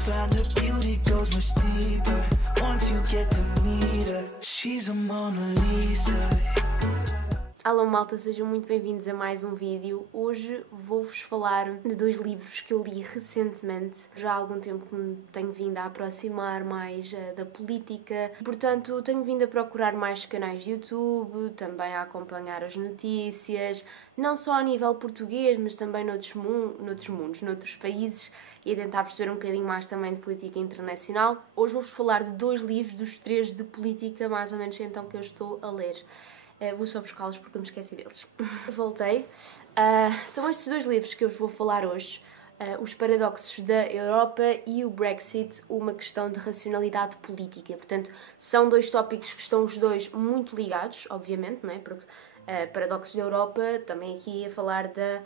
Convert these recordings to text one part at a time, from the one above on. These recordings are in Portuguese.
find her beauty goes much deeper once you get to meet her. She's a Mona Lisa. Alô malta, sejam muito bem-vindos a mais um vídeo. Hoje vou-vos falar de dois livros que eu li recentemente. Já há algum tempo que me tenho vindo a aproximar mais da política. Portanto, tenho vindo a procurar mais canais de YouTube, também a acompanhar as notícias, não só a nível português, mas também noutros países, e a tentar perceber um bocadinho mais também de política internacional. Hoje vou-vos falar de dois livros dos três de política, mais ou menos então, que eu estou a ler. Vou só buscá-los porque me esqueci deles. Voltei. São estes dois livros que eu vos vou falar hoje. Os Paradoxos da Europa e o Brexit, uma questão de racionalidade política. Portanto, são dois tópicos que estão os dois muito ligados, obviamente, não é? Porque Paradoxos da Europa, também aqui a falar da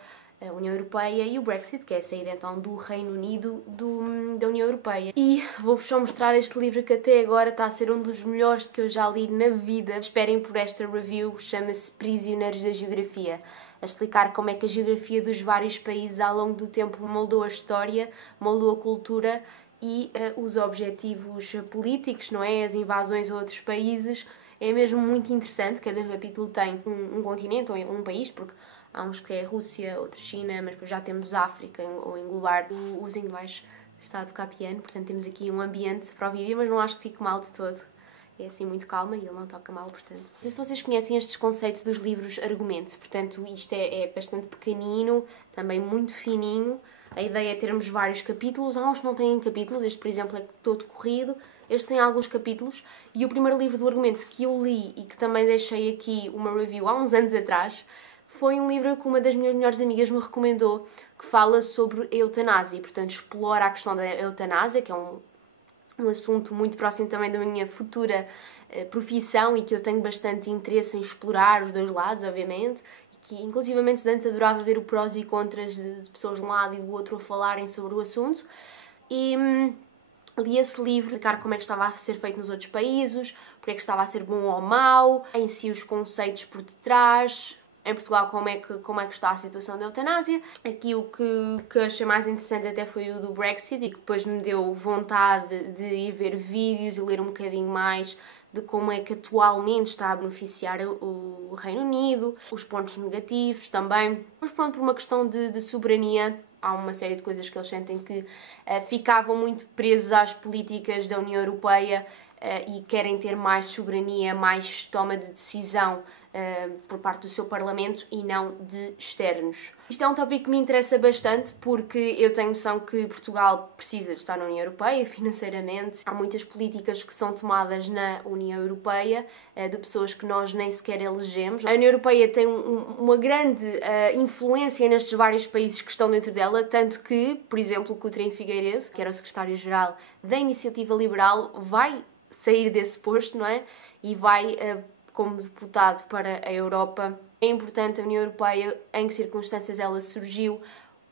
União Europeia, e o Brexit, que é a saída então do Reino Unido da União Europeia. E vou-vos só mostrar este livro que até agora está a ser um dos melhores que eu já li na vida. Esperem por esta review, chama-se Prisioneiros da Geografia, a explicar como é que a geografia dos vários países ao longo do tempo moldou a história, moldou a cultura e os objetivos políticos, não é? As invasões a outros países. É mesmo muito interessante, cada capítulo tem um continente ou um país, porque há uns que é Rússia, outros China, mas depois já temos África, ou englobar os inglês. Está a tocar piano, portanto temos aqui um ambiente para o vídeo, mas não acho que fique mal de todo. É assim muito calma e ele não toca mal, portanto. Não sei se vocês conhecem estes conceitos dos livros argumentos, portanto isto é bastante pequenino, também muito fininho. A ideia é termos vários capítulos, há uns que não têm capítulos, este por exemplo é todo corrido, este tem alguns capítulos, e o primeiro livro do argumento que eu li e que também deixei aqui uma review há uns anos atrás, foi um livro que uma das minhas melhores amigas me recomendou, que fala sobre a eutanásia, portanto explora a questão da eutanásia, que é um assunto muito próximo também da minha futura profissão e que eu tenho bastante interesse em explorar os dois lados, obviamente, e que inclusivamente antes adorava ver o prós e contras de pessoas de um lado e do outro a falarem sobre o assunto. E li esse livro, explicar como é que estava a ser feito nos outros países, porque é que estava a ser bom ou mau, em si os conceitos por detrás. Em Portugal, como é que está a situação da eutanásia. Aqui o que eu achei mais interessante até foi o do Brexit, e que depois me deu vontade de ir ver vídeos e ler um bocadinho mais de como é que atualmente está a beneficiar o Reino Unido, os pontos negativos também. Mas pronto, por uma questão de soberania, há uma série de coisas que eles sentem que ficavam muito presos às políticas da União Europeia e querem ter mais soberania, mais toma de decisão por parte do seu Parlamento e não de externos. Isto é um tópico que me interessa bastante porque eu tenho noção que Portugal precisa de estar na União Europeia financeiramente. Há muitas políticas que são tomadas na União Europeia de pessoas que nós nem sequer elegemos. A União Europeia tem uma grande influência nestes vários países que estão dentro dela, tanto que, por exemplo, o Coutinho de Figueiredo, que era o secretário-geral da Iniciativa Liberal, vai sair desse posto, não é? E vai como deputado para a Europa. É importante a União Europeia, em que circunstâncias ela surgiu,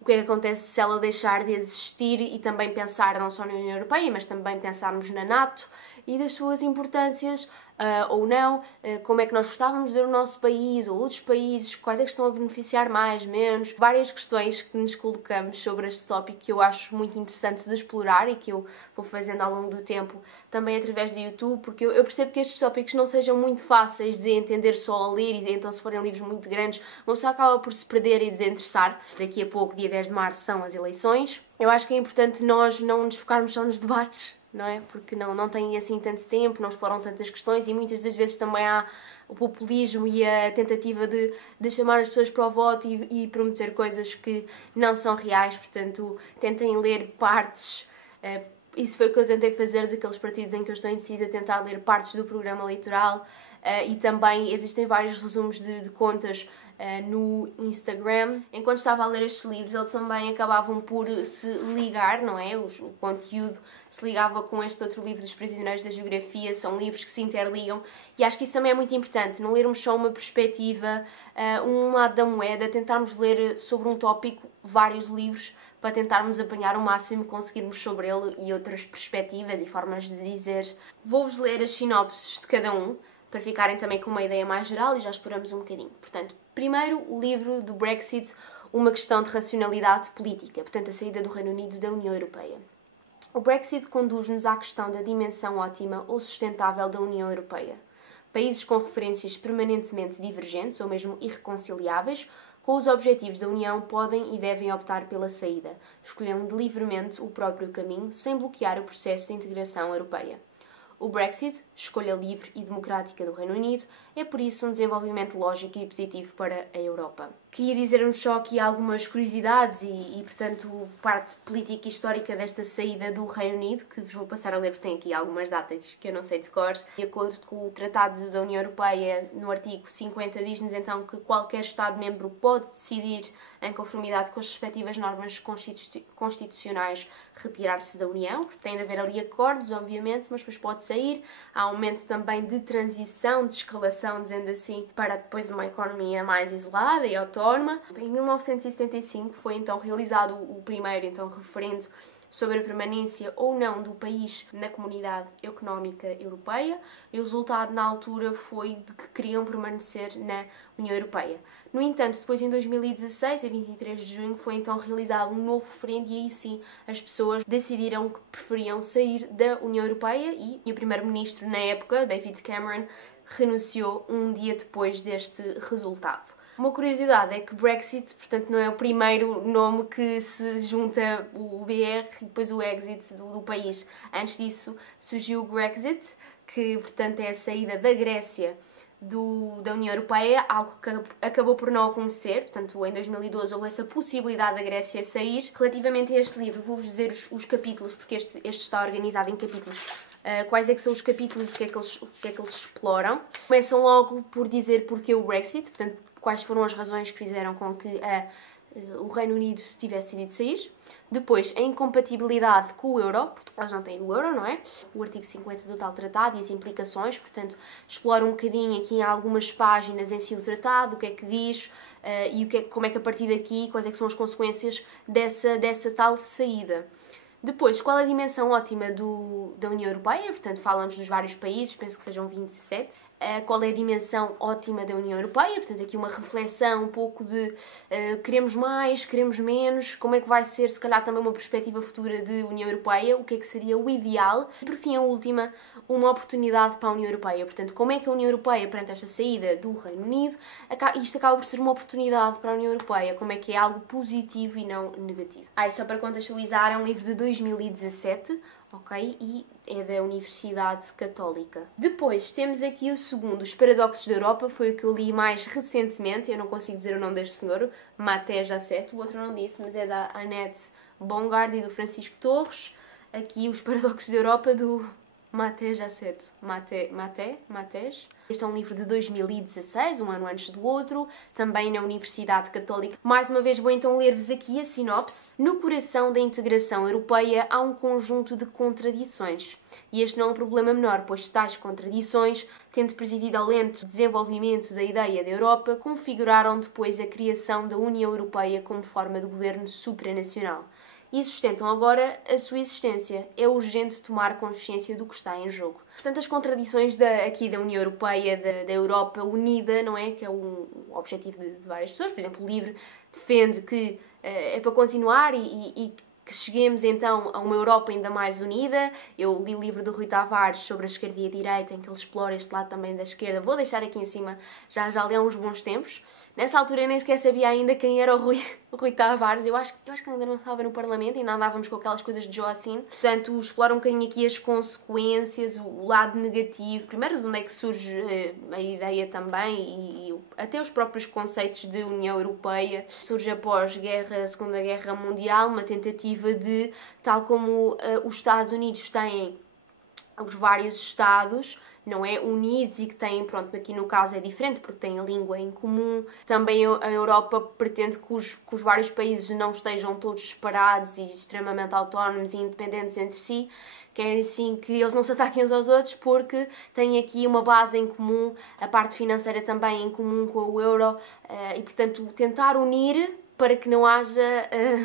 o que é que acontece se ela deixar de existir, e também pensar não só na União Europeia, mas também pensarmos na NATO e das suas importâncias ou não, como é que nós gostávamos de ver o nosso país ou outros países, quais é que estão a beneficiar mais, menos. Várias questões que nos colocamos sobre este tópico que eu acho muito interessante de explorar e que eu vou fazendo ao longo do tempo também através do YouTube, porque eu percebo que estes tópicos não sejam muito fáceis de entender só a ler, e então se forem livros muito grandes, uma pessoa acaba por se perder e desinteressar. Daqui a pouco, dia 10 de março, são as eleições. Eu acho que é importante nós não nos focarmos só nos debates, não é? Porque não têm assim tanto tempo, não exploram tantas questões, e muitas das vezes também há o populismo e a tentativa de chamar as pessoas para o voto e prometer coisas que não são reais. Portanto, tentem ler partes. Isso foi o que eu tentei fazer daqueles partidos em que eu estou indecisa, tentar ler partes do programa eleitoral. E também existem vários resumos de contas no Instagram. Enquanto estava a ler estes livros, eles também acabavam por se ligar, não é? O conteúdo se ligava com este outro livro dos Prisioneiros da Geografia. São livros que se interligam, e acho que isso também é muito importante, não lermos só uma perspectiva, um lado da moeda, tentarmos ler sobre um tópico vários livros para tentarmos apanhar o máximo que conseguirmos sobre ele e outras perspectivas e formas de dizer. Vou-vos ler as sinopses de cada um, para ficarem também com uma ideia mais geral, e já exploramos um bocadinho. Portanto, primeiro, o livro do Brexit, uma questão de racionalidade política, portanto, a saída do Reino Unido da União Europeia. O Brexit conduz-nos à questão da dimensão ótima ou sustentável da União Europeia. Países com referências permanentemente divergentes ou mesmo irreconciliáveis com os objetivos da União podem e devem optar pela saída, escolhendo livremente o próprio caminho sem bloquear o processo de integração europeia. O Brexit, escolha livre e democrática do Reino Unido, é por isso um desenvolvimento lógico e positivo para a Europa. Queria dizer-vos só aqui algumas curiosidades e, portanto, parte política e histórica desta saída do Reino Unido, que vos vou passar a ler porque tem aqui algumas datas que eu não sei de cor. De acordo com o Tratado da União Europeia, no artigo 50, diz-nos então que qualquer Estado-membro pode decidir, em conformidade com as respectivas normas constitucionais, retirar-se da União. Tem de haver ali acordos, obviamente, mas depois pode sair. Há um momento também de transição, de escalação, dizendo assim, para depois uma economia mais isolada e autónoma. Em 1975 foi então realizado o primeiro referendo sobre a permanência ou não do país na Comunidade Económica Europeia e o resultado na altura foi de que queriam permanecer na União Europeia. No entanto, depois em 2016, a 23 de junho, foi então realizado um novo referendo e aí sim as pessoas decidiram que preferiam sair da União Europeia e o primeiro-ministro na época, David Cameron, renunciou um dia depois deste resultado. Uma curiosidade é que Brexit, portanto, não é o primeiro nome que se junta o BR e depois o exit do país. Antes disso surgiu o Grexit, que, portanto, é a saída da Grécia da União Europeia, algo que acabou por não acontecer. Portanto, em 2012 houve essa possibilidade da Grécia sair. Relativamente a este livro, vou-vos dizer os capítulos, porque este está organizado em capítulos. Quais é que são os capítulos, o que é que eles exploram. Começam logo por dizer porque o Brexit, portanto, quais foram as razões que fizeram com que o Reino Unido tivesse decidido sair. Depois, a incompatibilidade com o euro, porque eles não têm o euro, não é? O artigo 50 do tal tratado e as implicações, portanto, explora um bocadinho aqui em algumas páginas em si o tratado, o que é que diz e como é que a partir daqui, quais é que são as consequências dessa tal saída. Depois, qual é a dimensão ótima da União Europeia? Portanto, falamos dos vários países, penso que sejam 27. Qual é a dimensão ótima da União Europeia? Portanto, aqui uma reflexão um pouco de queremos mais, queremos menos, como é que vai ser, se calhar, também uma perspectiva futura de União Europeia, o que é que seria o ideal. E, por fim, a última, uma oportunidade para a União Europeia. Portanto, como é que a União Europeia, perante esta saída do Reino Unido, isto acaba por ser uma oportunidade para a União Europeia, como é que é algo positivo e não negativo. E só para contextualizar, é um livro de 2017, ok? E é da Universidade Católica. Depois temos aqui o segundo, Os Paradoxos da Europa, foi o que eu li mais recentemente, eu não consigo dizer o nome deste senhor, Maté Jacet, o outro não disse, mas é da Annette Bongard e do Francisco Torres. Aqui Os Paradoxos da Europa do Maté Jacet. Matés. Este é um livro de 2016, um ano antes do outro, também na Universidade Católica. Mais uma vez vou então ler-vos aqui a sinopse. No coração da integração europeia há um conjunto de contradições. E este não é um problema menor, pois tais contradições, tendo presidido ao lento desenvolvimento da ideia da Europa, configuraram depois a criação da União Europeia como forma de governo supranacional. E sustentam agora a sua existência. É urgente tomar consciência do que está em jogo. Portanto, as contradições aqui da União Europeia, da Europa unida, não é? Que é um objetivo de várias pessoas. Por exemplo, o LIVRE defende que é para continuar e que cheguemos então a uma Europa ainda mais unida. Eu li o livro do Rui Tavares sobre a esquerda e a direita, em que ele explora este lado também da esquerda. Vou deixar aqui em cima, já li há uns bons tempos. Nessa altura eu nem sequer sabia ainda quem era o Rui Tavares. Eu acho que ainda não estava no Parlamento, ainda andávamos com aquelas coisas de Joacine. Portanto, explora um bocadinho aqui as consequências, o lado negativo. Primeiro, de onde é que surge a ideia também e até os próprios conceitos de União Europeia. Surge após a Segunda Guerra Mundial, uma tentativa de, tal como os Estados Unidos têm os vários Estados, não é, unidos e que têm, pronto, aqui no caso é diferente porque têm a língua em comum. Também a Europa pretende que os vários países não estejam todos separados e extremamente autónomos e independentes entre si. Querem assim que eles não se ataquem uns aos outros porque têm aqui uma base em comum, a parte financeira também em comum com o euro e, portanto, tentar unir para que não haja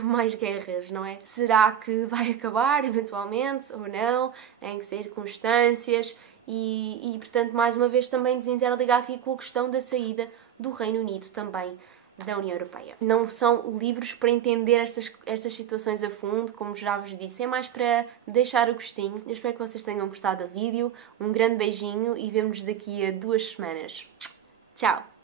mais guerras, não é? Será que vai acabar eventualmente ou não? Em que circunstâncias? E, portanto, mais uma vez também desinterligar aqui com a questão da saída do Reino Unido também da União Europeia. Não são livros para entender estas situações a fundo, como já vos disse, é mais para deixar o gostinho. Eu espero que vocês tenham gostado do vídeo. Um grande beijinho e vemo-nos daqui a 2 semanas. Tchau!